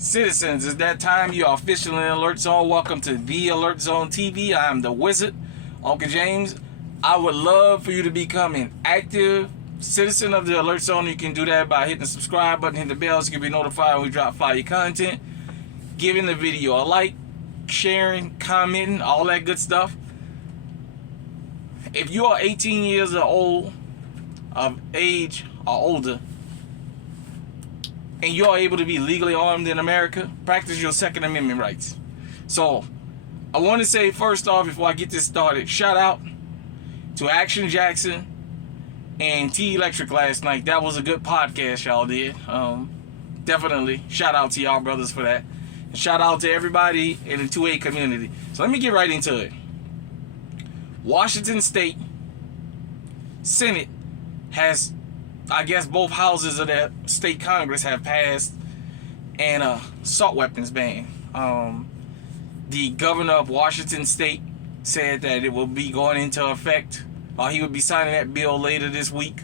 Citizens, it's that time. You are officially in Alert Zone. Welcome to the Alert Zone TV. I am the Wizard, Uncle James. I would love for you to become an active citizen of the Alert Zone. You can do that by hitting the subscribe button, hitting the bell so you can be notified when we drop fire content, giving the video a like, sharing, commenting, all that good stuff. If you are 18 years old of age or older, and you're able to be legally armed in America, practice your Second Amendment rights. So, I want to say first off, before I get this started, shout out to Action Jackson and T Electric last night. That was a good podcast y'all did. Definitely shout out to y'all brothers for that. And shout out to everybody in the 2A community. So let me get right into it. Washington State Senate has, I guess both houses of that state Congress have passed an assault weapons ban. The governor of Washington State said that it will be going into effect. He would be signing that bill later this week,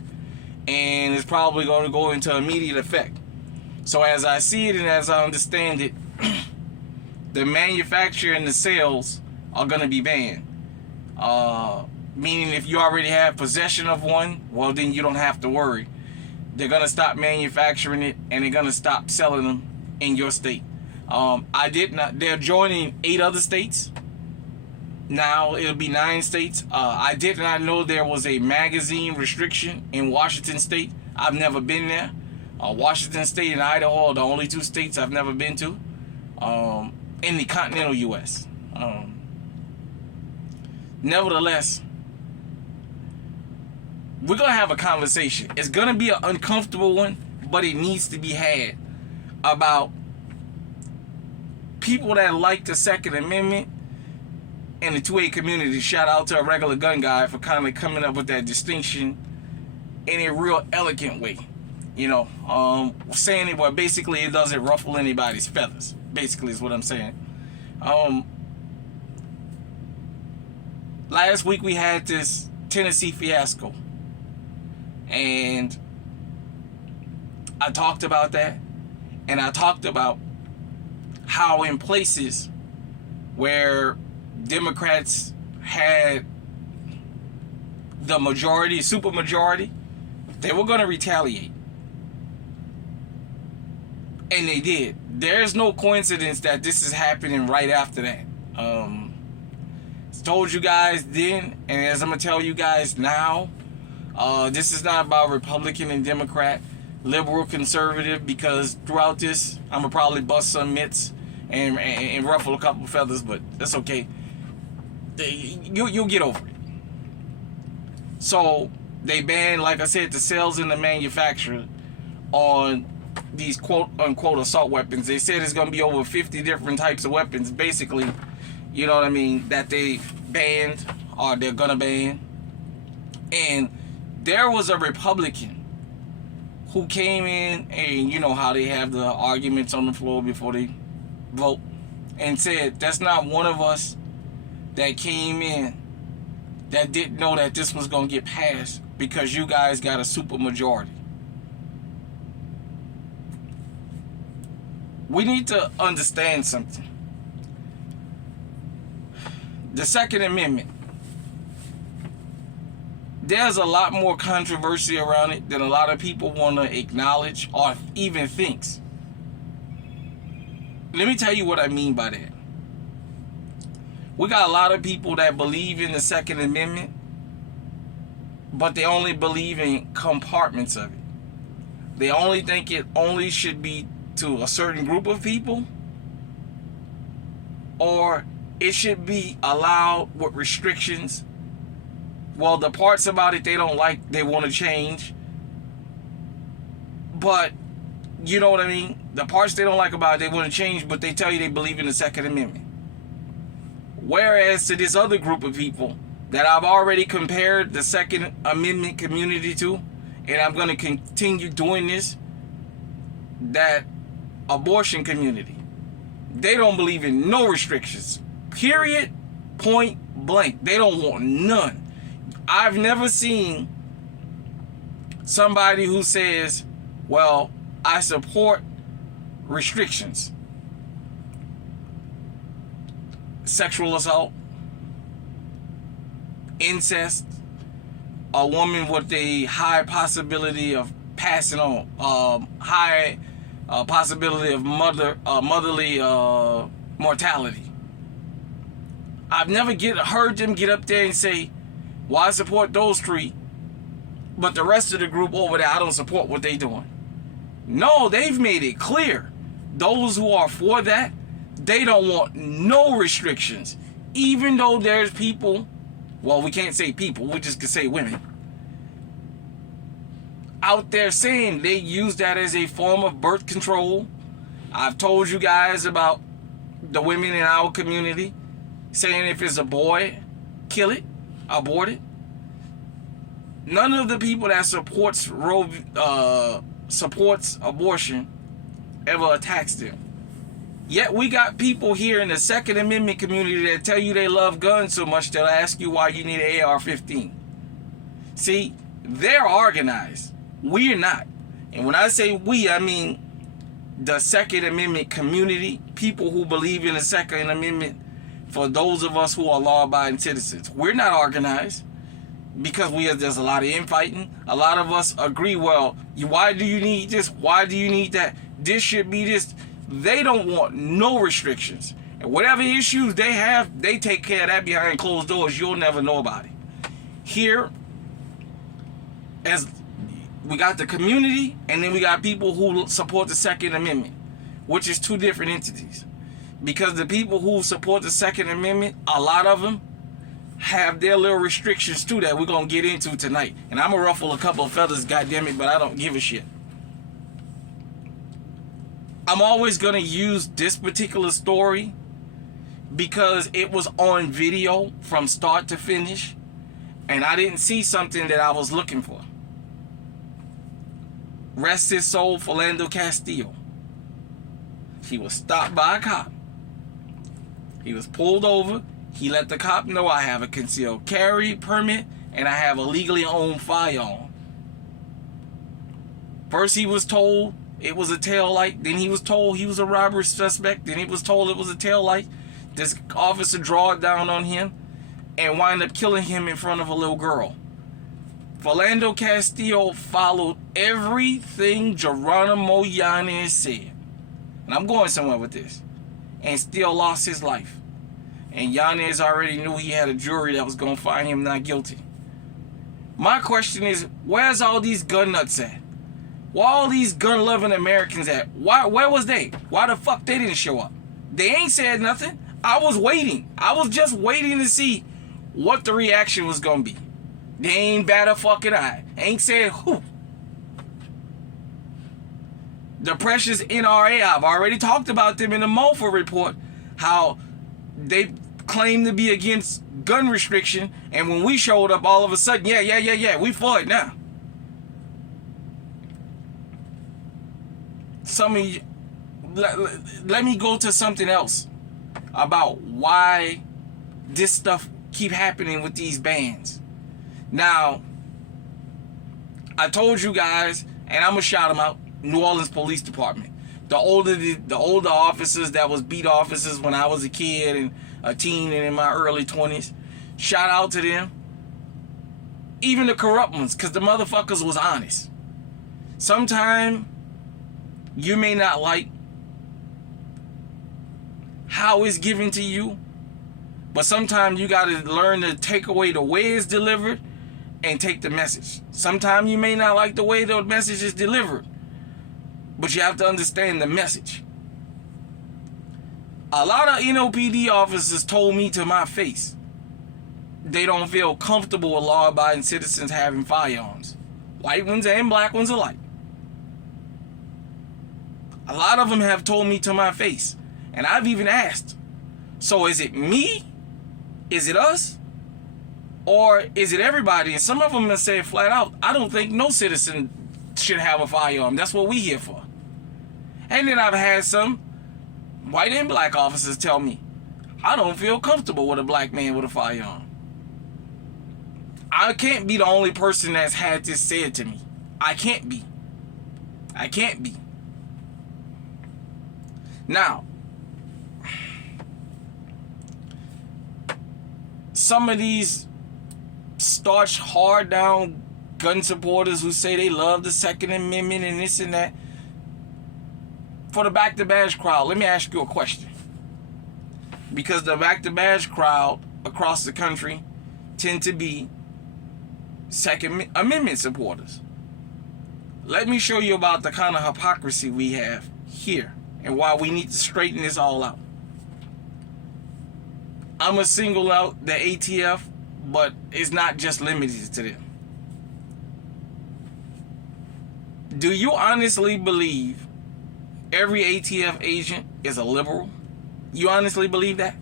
and it's probably going to go into immediate effect. So as I see it and as I understand it, the manufacture and the sales are going to be banned. Meaning if you already have possession of one, well then you don't have to worry. They're going to stop manufacturing it, and they're going to stop selling them in your state. They're joining 8 other states. Now it'll be 9 states. I did not know there was a magazine restriction in Washington State. I've never been there. Washington State and Idaho are the only 2 states I've never been to in the continental U.S. Nevertheless, we're going to have a conversation. It's going to be an uncomfortable one, but it needs to be had about people that like the Second Amendment and the 2A community. Shout out to a regular gun guy for kind of coming up with that distinction in a real elegant way. You know, saying it, well, basically it doesn't ruffle anybody's feathers. Basically is what I'm saying. Last week we had this Tennessee fiasco. And I talked about that, and I talked about how in places where Democrats had the majority, super majority, they were going to retaliate. And they did. There's no coincidence that this is happening right after that. I told you guys then, and as I'm going to tell you guys now, this is not about Republican and Democrat, liberal, conservative, because throughout this, I'm going to probably bust some myths and ruffle a couple feathers, but that's okay. You'll get over it. So, they banned, like I said, the sales and the manufacture on these quote-unquote assault weapons. They said it's going to be over 50 different types of weapons, basically, you know what I mean, that they banned or they're going to ban. And there was a Republican who came in, and you know how they have the arguments on the floor before they vote, and said, that's not one of us that came in that didn't know that this was going to get passed because you guys got a super majority. We need to understand something. The Second Amendment, there's a lot more controversy around it than a lot of people want to acknowledge or even thinks. Let me tell you what I mean by that. We got a lot of people that believe in the Second Amendment, but they only believe in compartments of it. They only think it only should be to a certain group of people, or it should be allowed with restrictions. Well, the parts about it they don't like, they want to change. But, you know what I mean? The parts they don't like about it, they want to change, but they tell you they believe in the Second Amendment. Whereas to this other group of people that I've already compared the Second Amendment community to, and I'm going to continue doing this, that abortion community, they don't believe in no restrictions. Period. Point blank. They don't want none. I've never seen somebody who says, well, I support restrictions. sexual assault, incest, a woman with a high possibility of passing on, high possibility of motherly mortality. I've never heard them get up there and say, well, I support those three, but the rest of the group over there, I don't support what they doing. No, they've made it clear. Those who are for that, they don't want no restrictions. Even though there's people, well, we can't say people, we just could say women, out there saying they use that as a form of birth control. I've told you guys about the women in our community saying if it's a boy, kill it, abort it. None of the people that supports abortion ever attacks them. Yet we got people here in the Second Amendment community that tell you they love guns so much they'll ask you why you need an AR-15. See, they're organized. We're not. And when I say we, I mean the Second Amendment community, people who believe in the Second Amendment, for those of us who are law-abiding citizens. We're not organized because there's a lot of infighting. A lot of us agree, well, why do you need this? Why do you need that? This should be this. They don't want no restrictions. And whatever issues they have, they take care of that behind closed doors. You'll never know about it. Here, as we got the community, and then we got people who support the Second Amendment, which is two different entities. Because the people who support the Second Amendment, a lot of them have their little restrictions too that we're going to get into tonight. And I'm going to ruffle a couple of feathers, goddammit, but I don't give a shit. I'm always going to use this particular story because it was on video from start to finish, and I didn't see something that I was looking for. Rest his soul, Philando Castillo. He was stopped by a cop. He was pulled over. He let the cop know I have a concealed carry permit and I have a legally owned firearm. First he was told it was a tail light. Then he was told he was a robbery suspect. Then he was told it was a tail light. This officer drawed down on him and wound up killing him in front of a little girl. Philando Castillo followed everything Geronimo Yanez said. And I'm going somewhere with this. And still lost his life. And Yanez already knew he had a jury that was going to find him not guilty. My question is, where's all these gun nuts at? Where all these gun-loving Americans at? Where was they? Why the fuck they didn't show up? They ain't said nothing. I was waiting. I was just waiting to see what the reaction was going to be. They ain't bat a fucking eye. Ain't said who. The precious NRA, I've already talked about them in the MOFA report, how they claim to be against gun restriction, and when we showed up, all of a sudden, yeah, we for it now. Some of you, let me go to something else about why this stuff keep happening with these bans. Now, I told you guys, and I'm gonna shout them out, New Orleans Police Department. The older officers that was beat officers when I was a kid and a teen and in my early 20s. Shout out to them. Even the corrupt ones, because the motherfuckers was honest. Sometime you may not like how it's given to you, but sometimes you got to learn to take away the way it's delivered and take the message. Sometimes you may not like the way the message is delivered, but you have to understand the message. A lot of NOPD officers told me to my face they don't feel comfortable with law-abiding citizens having firearms. White ones and black ones alike. A lot of them have told me to my face. And I've even asked, so is it me? Is it us? Or is it everybody? And some of them have said flat out, I don't think no citizen should have a firearm. That's what we here for. And then I've had some white and black officers tell me, I don't feel comfortable with a black man with a firearm. I can't be the only person that's had this said to me. I can't be. some of these starch hard down gun supporters who say they love the Second Amendment and this and that, for the Back to Badge crowd, let me ask you a question. Because the Back to Badge crowd across the country tend to be Second Amendment supporters. Let me show you about the kind of hypocrisy we have here and why we need to straighten this all out. I'm going to single out the ATF, but it's not just limited to them. Do you honestly believe every ATF agent is a liberal? You honestly believe that?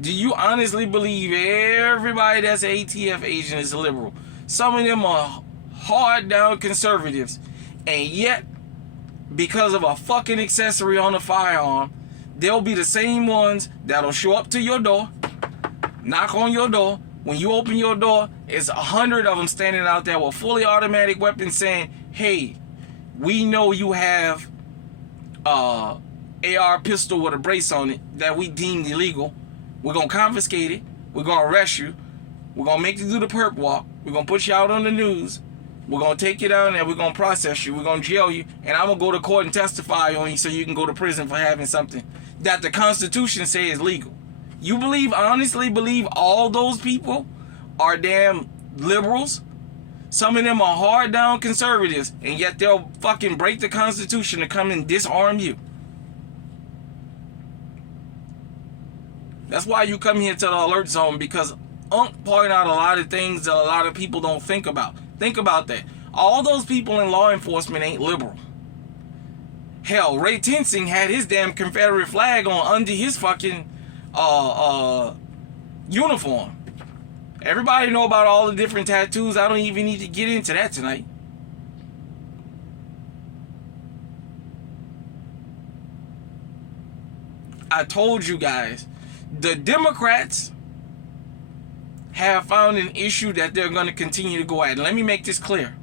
Do you honestly believe everybody that's an ATF agent is a liberal? Some of them are hard down conservatives, and yet because of a fucking accessory on a firearm, they'll be the same ones that'll show up to your door, knock on your door. When you open your door, it's 100 of them standing out there with fully automatic weapons saying, hey, we know you have AR pistol with a brace on it that we deemed illegal. We're going to confiscate it. We're going to arrest you. We're going to make you do the perp walk. We're going to put you out on the news. We're going to take you down there. We're going to process you. We're going to jail you. And I'm going to go to court and testify on you so you can go to prison for having something that the Constitution says is legal. You honestly believe all those people are damn liberals? Some of them are hard down conservatives, and yet they'll fucking break the Constitution to come and disarm you. That's why you come here to the alert zone, because point out a lot of things that a lot of people don't think about. Think about that. All those people in law enforcement ain't liberal. Hell, Ray Tensing had his damn Confederate flag on under his fucking uniform. Everybody know about all the different tattoos. I don't even need to get into that tonight. I told you guys, the Democrats have found an issue that they're going to continue to go at. And let me make this clear.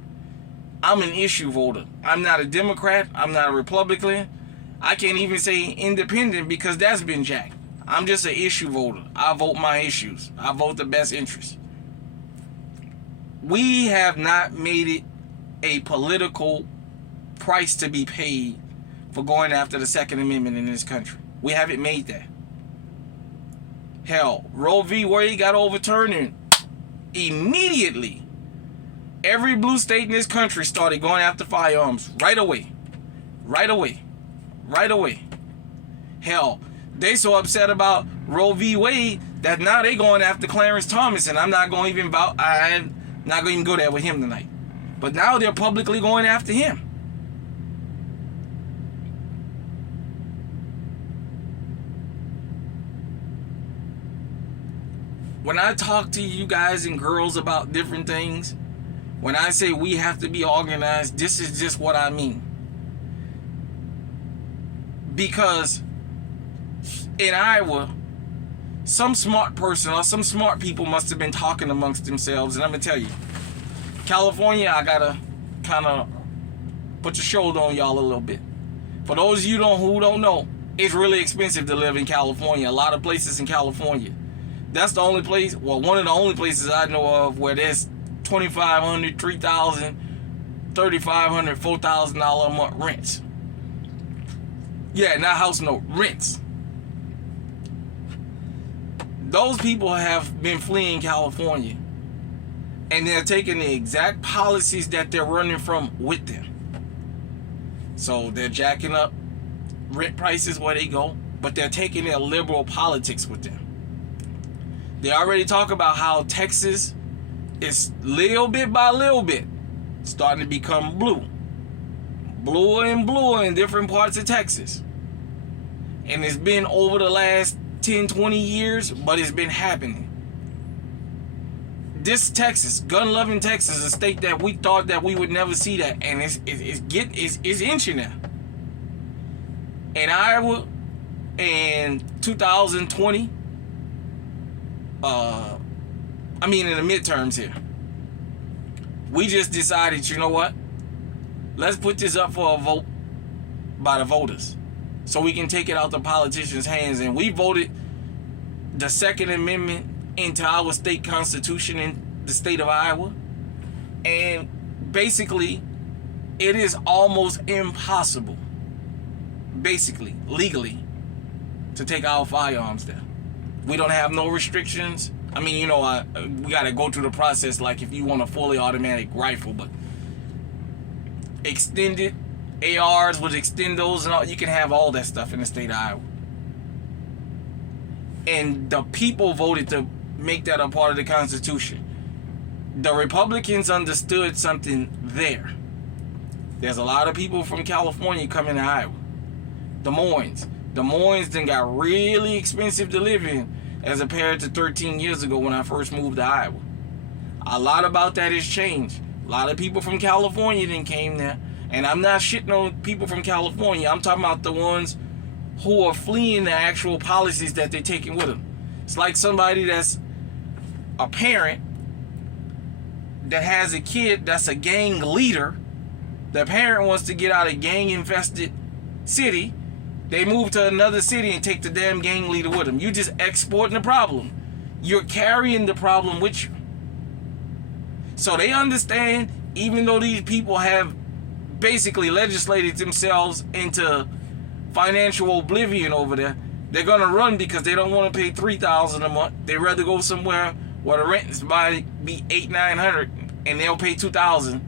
I'm an issue voter. I'm not a Democrat. I'm not a Republican. I can't even say independent because that's been jacked. I'm just an issue voter. I vote my issues. I vote the best interest. We have not made it a political price to be paid for going after the Second Amendment in this country. We haven't made that. Hell, Roe v. Wade got overturned, and immediately every blue state in this country started going after firearms right away. Right away. Right away. Hell, they so upset about Roe v. Wade that now they going after Clarence Thomas, and I'm not going to even go there with him tonight. But now they're publicly going after him. When I talk to you guys and girls about different things, when I say we have to be organized, this is just what I mean. Because in Iowa, some smart person or some smart people must have been talking amongst themselves. And I'm going to tell you, California, I got to kind of put your shoulder on y'all a little bit. For those of you who don't know, it's really expensive to live in California. A lot of places in California. That's the only place, well, one of the only places I know of where there's $2,500, $3,000, $3,500, $4,000 a month rents. Yeah, not house note, rents. Those people have been fleeing California, and they're taking the exact policies that they're running from with them. So they're jacking up rent prices where they go, but they're taking their liberal politics with them. They already talk about how Texas is little bit by little bit starting to become blue. Bluer and bluer in different parts of Texas. And it's been over the last 10, 20 years, but it's been happening. This Texas, gun-loving Texas, a state that we thought that we would never see that, and it's inching now. In Iowa, in 2020, in the midterms here, we just decided, you know what? Let's put this up for a vote by the voters so we can take it out the politicians' hands. And we voted the Second Amendment into our state constitution in the state of Iowa. And basically, it is almost impossible, basically, legally, to take our firearms there. We don't have no restrictions. I mean, we got to go through the process like if you want a fully automatic rifle, but extended ARs with extendos and all, you can have all that stuff in the state of Iowa. And the people voted to make that a part of the Constitution. The Republicans understood something there. There's a lot of people from California coming to Iowa. Des Moines then got really expensive to live in as compared to 13 years ago when I first moved to Iowa. A lot about that has changed. A lot of people from California then came there. And I'm not shitting on people from California. I'm talking about the ones who are fleeing the actual policies that they're taking with them. It's like somebody that's a parent that has a kid that's a gang leader. The parent wants to get out of gang-infested city. They move to another city and take the damn gang leader with them. You just exporting the problem. You're carrying the problem with you. So they understand, even though these people have basically legislated themselves into financial oblivion over there, they're going to run because they don't want to pay $3,000 a month. They'd rather go somewhere where the rent might be $800-900 and they'll pay $2,000.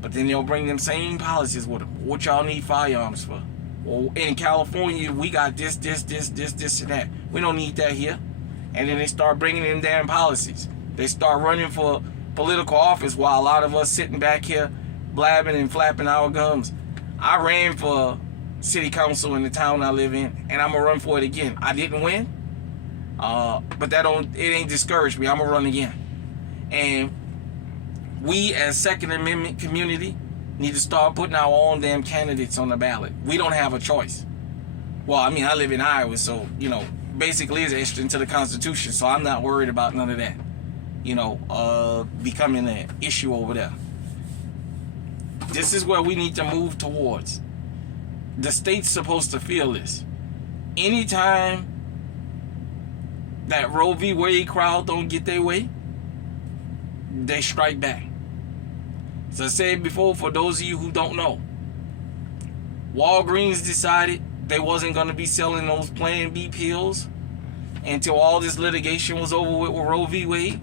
But then they'll bring them same policies with them. What y'all need firearms for? Well, in California, we got this, and that. We don't need that here. And then they start bringing in damn policies. They start running for political office while a lot of us sitting back here blabbing and flapping our gums. I ran for city council in the town I live in, and I'm gonna run for it again. I didn't win, but it ain't discouraged me. I'm gonna run again. And we as Second Amendment community need to start putting our own damn candidates on the ballot. We don't have a choice. Well, I mean, I live in Iowa, so, basically it's etched into the Constitution, so I'm not worried about none of that, becoming an issue over there. This is where we need to move towards. The state's supposed to feel this. Anytime that Roe v. Wade crowd don't get their way, they strike back. As I said before, for those of you who don't know, Walgreens decided they wasn't going to be selling those Plan B pills until all this litigation was over with Roe v. Wade.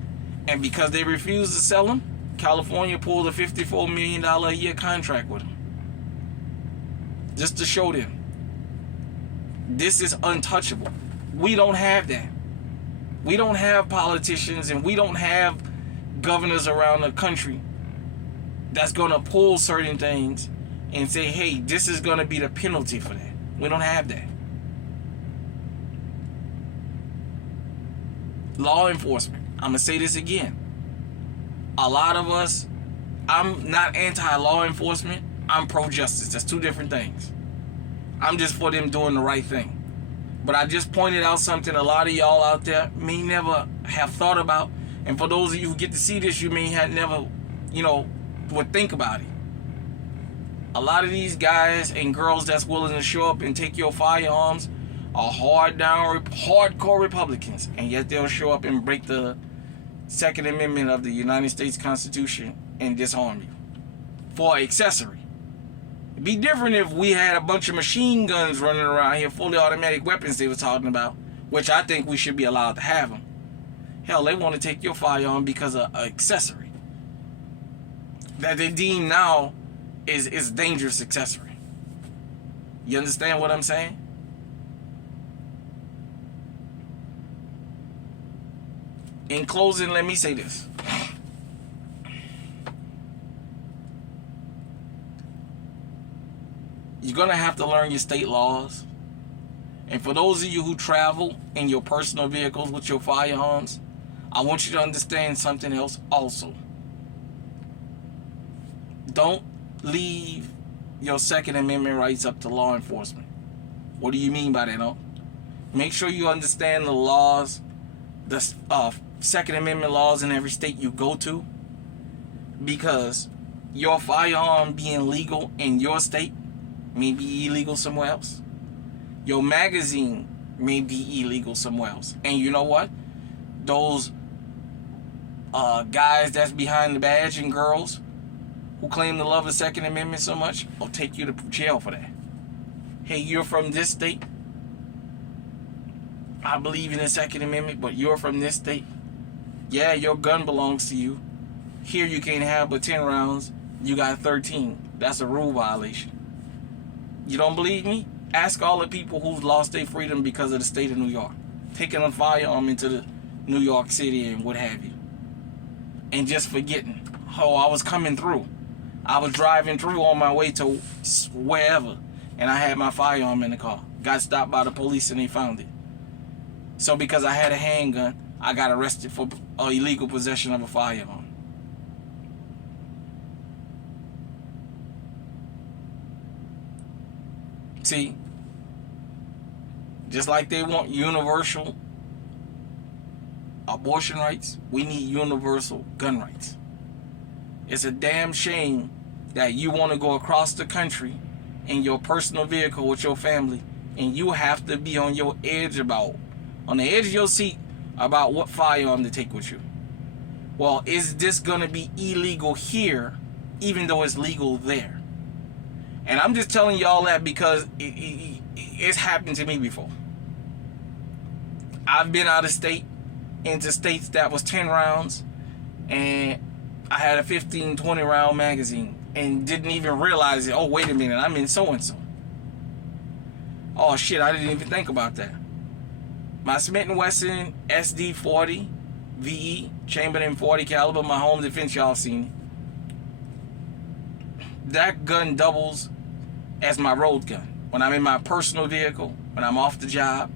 And because they refused to sell them, California pulled a $54 million a year contract with them. Just to show them. This is untouchable. We don't have that. We don't have politicians and we don't have governors around the country that's going to pull certain things and say, hey, this is going to be the penalty for that. We don't have that. Law enforcement. I'm going to say this again. A lot of us, I'm not anti-law enforcement. I'm pro-justice. That's two different things. I'm just for them doing the right thing. But I just pointed out something a lot of y'all out there may never have thought about. And for those of you who get to see this, you may have never, would think about it. A lot of these guys and girls that's willing to show up and take your firearms are hardcore Republicans. And yet they'll show up and break the Second Amendment of the United States Constitution and disarm you for accessory. It'd be different if we had a bunch of machine guns running around here, fully automatic weapons they were talking about, which I think we should be allowed to have them. Hell, they want to take your firearm because of accessory that they deem now is dangerous accessory. You understand what I'm saying? In closing, let me say this. You're going to have to learn your state laws. And for those of you who travel in your personal vehicles with your firearms, I want you to understand something else also. Don't leave your Second Amendment rights up to law enforcement. What do you mean by that, no? Make sure you understand the laws, the Second Amendment laws in every state you go to, because your firearm being legal in your state may be illegal somewhere else. Your magazine may be illegal somewhere else. And you know what? Those guys that's behind the badge and girls who claim to love the Second Amendment so much will take you to jail for that. Hey, you're from this state. I believe in the Second Amendment, but you're from this state. Yeah, your gun belongs to you. Here you can't have but 10 rounds. You got 13. That's a rule violation. You don't believe me? Ask all the people who've lost their freedom because of the state of New York. Taking a firearm into the New York City and what have you. And just forgetting, oh, I was coming through. I was driving through on my way to wherever, and I had my firearm in the car. Got stopped by the police and they found it. So because I had a handgun, I got arrested for illegal possession of a firearm. See, just like they want universal abortion rights, we need universal gun rights. It's a damn shame that you want to go across the country in your personal vehicle with your family and you have to be on the edge of your seat about what firearm to take with you. Well, is this going to be illegal here even though it's legal there? And I'm just telling y'all that because it's happened to me before. I've been out of state into states that was 10 rounds and I had a 15, 20 round magazine and didn't even realize it. Oh, wait a minute, I'm in so-and-so. Oh shit, I didn't even think about that. My Smith & Wesson SD-40 VE Chamberlain 40 caliber, my home defense, y'all seen it. That gun doubles as my road gun. When I'm in my personal vehicle, when I'm off the job,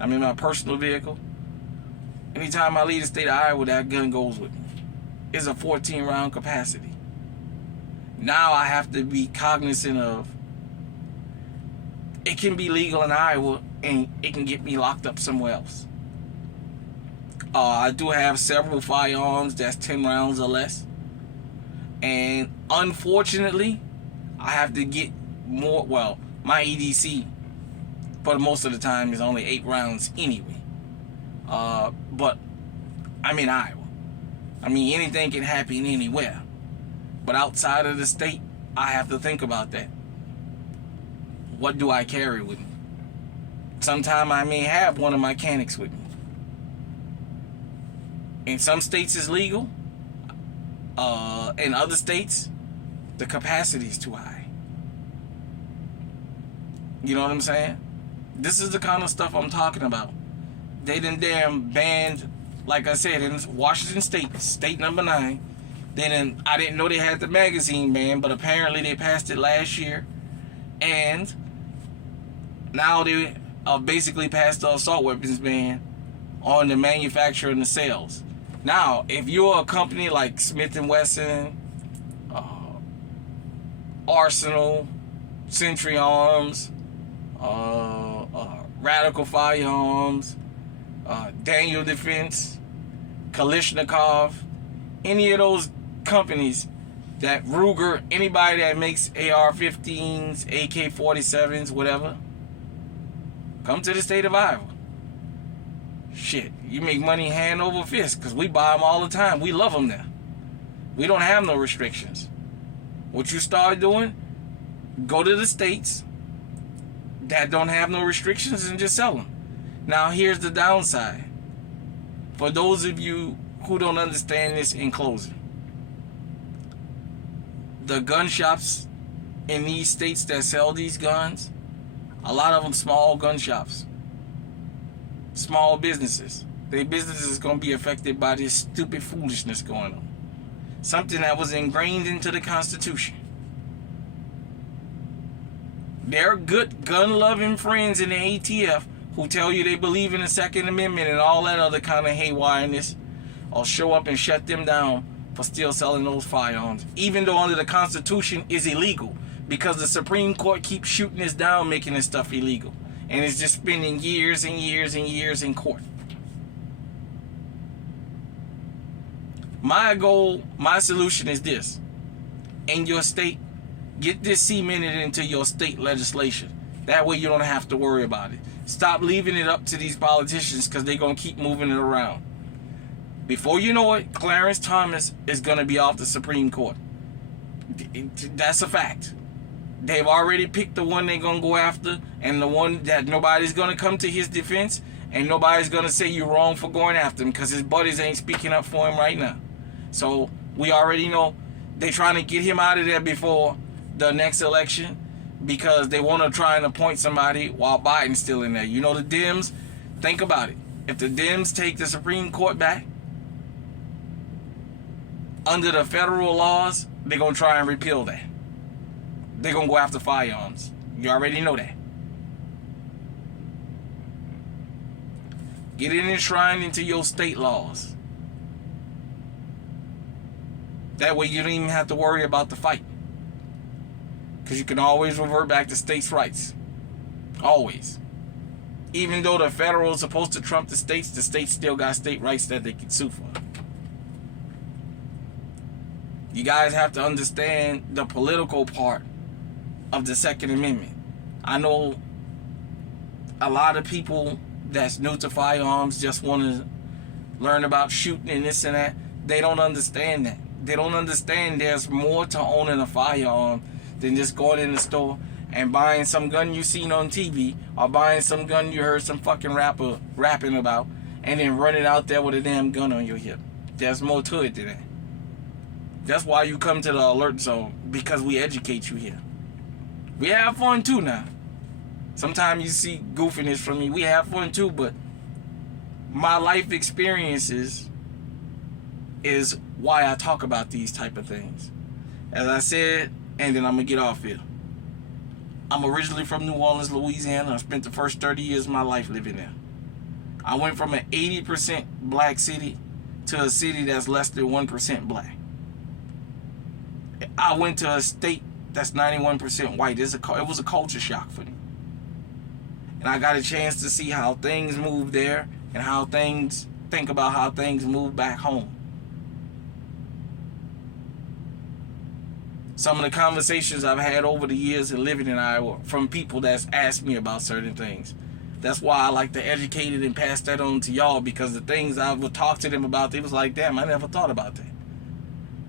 I'm in my personal vehicle. Anytime I leave the state of Iowa, that gun goes with me. It's a 14 round capacity. Now I have to be cognizant of it can be legal in Iowa and it can get me locked up somewhere else. I do have several firearms that's 10 rounds or less. And unfortunately, I have to get more. Well, my EDC for the most of the time is only 8 rounds anyway. But I'm in Iowa. I mean, anything can happen anywhere. But outside of the state, I have to think about that. What do I carry with me? Sometime I may have one of my mechanics with me. In some states it's legal. In other states, the capacity is too high. You know what I'm saying? This is the kind of stuff I'm talking about. They done damn banned, like I said, in Washington State, state number 9. I didn't know they had the magazine ban, but apparently they passed it last year. And now they basically passed the assault weapons ban on the manufacture and the sales. Now, if you're a company like Smith & Wesson, Arsenal, Century Arms, Radical Firearms, Daniel Defense, Kalashnikov, any of those companies that Ruger, anybody that makes AR-15s, AK-47s, whatever, come to the state of Iowa. Shit, you make money hand over fist because we buy them all the time. We love them now. We don't have no restrictions. What you start doing, go to the states that don't have no restrictions and just sell them. Now here's the downside. For those of you who don't understand this in closing, the gun shops in these states that sell these guns, a lot of them small gun shops, small businesses. Their business is going to be affected by this stupid foolishness going on. Something that was ingrained into the Constitution. There are good gun-loving friends in the ATF who tell you they believe in the Second Amendment and all that other kind of haywireness, or show up and shut them down for still selling those firearms, even though under the Constitution is illegal, because the Supreme Court keeps shooting this down, making this stuff illegal, and it's just spending years and years and years in court. My goal, my solution is this: in your state, get this cemented into your state legislation That way you don't have to worry about it. Stop leaving it up to these politicians because they're going to keep moving it around. Before you know it, Clarence Thomas is going to be off the Supreme Court. That's a fact. They've already picked the one they're going to go after, and the one that nobody's going to come to his defense, and nobody's going to say you're wrong for going after him because his buddies ain't speaking up for him right now. So we already know they're trying to get him out of there before the next election because they want to try and appoint somebody while Biden's still in there. You know, the Dems, think about it. If the Dems take the Supreme Court back, under the federal laws, they're going to try and repeal that. They're going to go after firearms. You already know that. Get it enshrined into your state laws. That way you don't even have to worry about the fight. Because you can always revert back to states' rights. Always. Even though the federal is supposed to trump the states still got state rights that they can sue for. You guys have to understand the political part of the Second Amendment. I know a lot of people that's new to firearms just want to learn about shooting and this and that. They don't understand that. They don't understand there's more to owning a firearm than just going in the store and buying some gun you seen on TV or buying some gun you heard some fucking rapper rapping about and then running out there with a damn gun on your hip. There's more to it than that. That's why you come to the alert zone, because we educate you here. We have fun too now. Sometimes you see goofiness from me. We have fun too, but my life experiences is why I talk about these type of things. As I said, and then I'm going to get off here. I'm originally from New Orleans, Louisiana. I spent the first 30 years of my life living there. I went from an 80% black city to a city that's less than 1% black. I went to a state that's 91% white. It was a culture shock for me. And I got a chance to see how things move there and how things, think about how things move back home. Some of the conversations I've had over the years in living in Iowa from people that's asked me about certain things. That's why I like to educate it and pass that on to y'all, because the things I would talk to them about, they was like, damn, I never thought about that.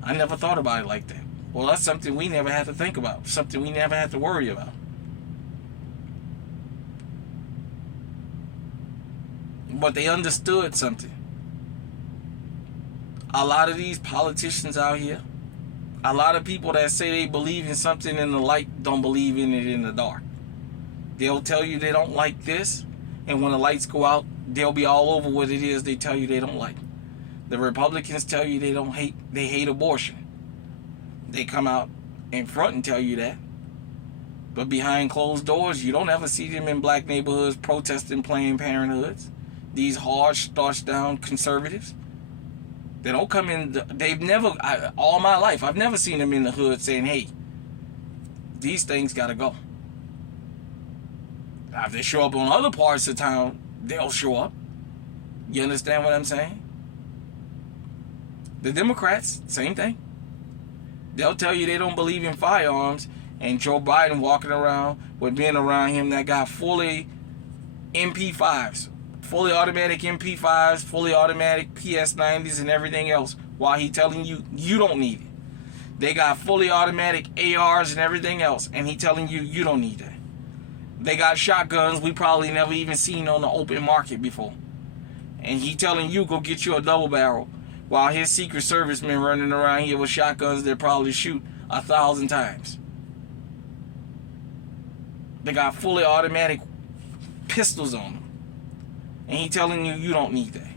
I never thought about it like that. Well, that's something we never had to think about, something we never had to worry about. But they understood something. A lot of these politicians out here, a lot of people that say they believe in something in the light don't believe in it in the dark. They'll tell you they don't like this, and when the lights go out, they'll be all over what it is they tell you they don't like. The Republicans tell you they hate abortion. They come out in front and tell you that. But behind closed doors, you don't ever see them in black neighborhoods protesting Planned Parenthoods. These hard, starched down conservatives. They don't come in, they've never, all my life, I've never seen them in the hood saying, hey, these things gotta go. Now, if they show up on other parts of town, they'll show up. You understand what I'm saying? The Democrats, same thing. They'll tell you they don't believe in firearms, and Joe Biden walking around with men around him that got fully MP5s, fully automatic MP5s, fully automatic PS90s and everything else, while he telling you, you don't need it. They got fully automatic ARs and everything else, and he telling you, you don't need that. They got shotguns we probably never even seen on the open market before. And he telling you, go get you a double barrel, while his Secret Service men running around here with shotguns that probably shoot 1,000 times. They got fully automatic pistols on them. And he telling you, you don't need that.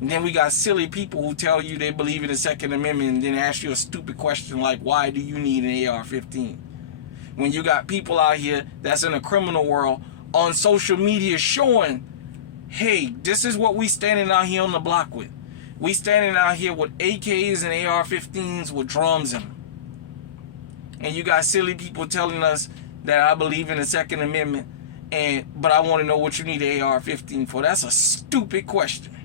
And then we got silly people who tell you they believe in the Second Amendment and then ask you a stupid question like, why do you need an AR-15? When you got people out here that's in a criminal world on social media showing, hey, this is what we standing out here on the block with. We standing out here with AKs and AR-15s with drums in them. And you got silly people telling us that I believe in the Second Amendment, but I want to know what you need an AR-15 for. That's a stupid question.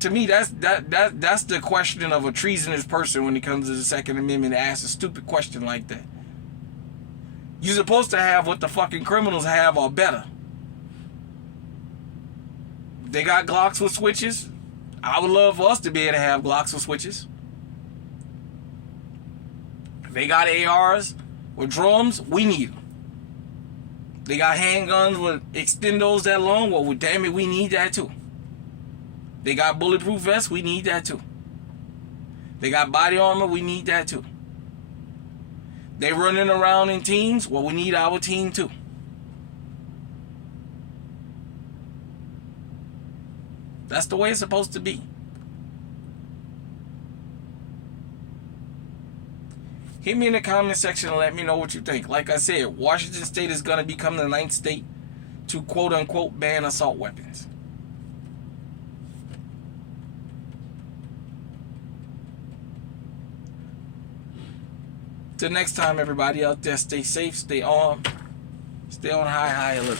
To me, that's the question of a treasonous person when it comes to the Second Amendment, to ask a stupid question like that. You're supposed to have what the fucking criminals have or better. They got Glocks with switches. I would love for us to be able to have Glocks with switches. They got ARs with drums. We need them. They got handguns with extendos that long. Well, damn it, we need that too. They got bulletproof vests. We need that too. They got body armor. We need that too. They running around in teams. Well, we need our team too. That's the way it's supposed to be. Hit me in the comment section and let me know what you think. Like I said, Washington State is going to become the 9th state to quote-unquote ban assault weapons. Till next time, everybody out there, stay safe, stay armed, stay on high alert.